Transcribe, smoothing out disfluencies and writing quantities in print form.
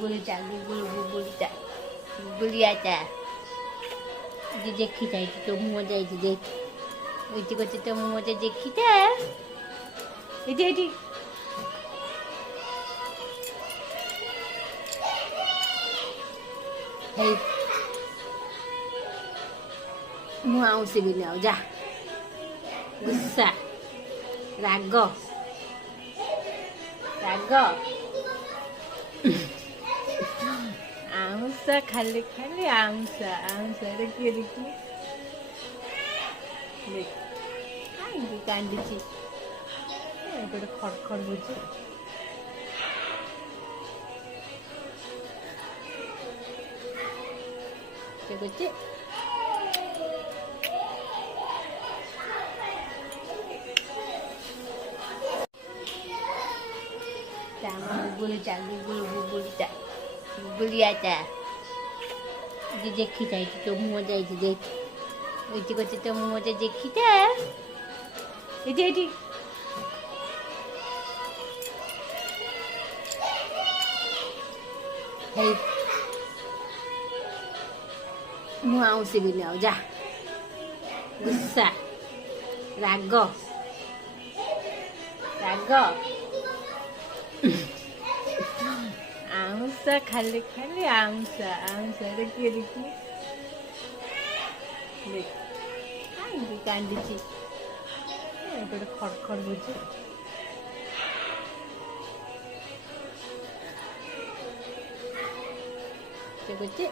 গুগুলিটা গুগুলিটা গুলিয়াটা যে দেখি যাইছি তো মজা এই যে দেখ ওইটি করছে তো মজা দেখিটা এটি এটি এই ମୁଁ ଆଉ ଆସିବିନି ଆଉ ଯା ଗୁସ୍ସା ରାଗ ରାଗ ଆଉଁସା ଖାଲି ଖାଲି ଆଉଁସା ଆଉଁସାରେ କିଏ ଦେଖି କାହିଁକି କାନ୍ଦିଛି ଗୋଟେ ଖଡ଼ ଖଡ଼ ହଉଛି ସେ କରୁଛି গুগুলিটা গুগুলিটা গুলিয়াটা যে দেখি যাইছি তো মজা এই যে দেখ ওইটি করছে তো মজা দেখিটা এটি এটি এই ମୁଁ ଆଉ ଆସିବିନି ଆଉ ଯା ଗୁସ୍ସା ରାଗ ରାଗ ଆଉଁସା ଖାଲି ଖାଲି ଆଉଁସା ଆଉଁସାରେ କିଏ ଦେଖି କାହିଁକି କାନ୍ଦିଛି ଗୋଟେ ଖଡ଼ ଖଡ଼ ହଉଛି ସେ କରୁଛି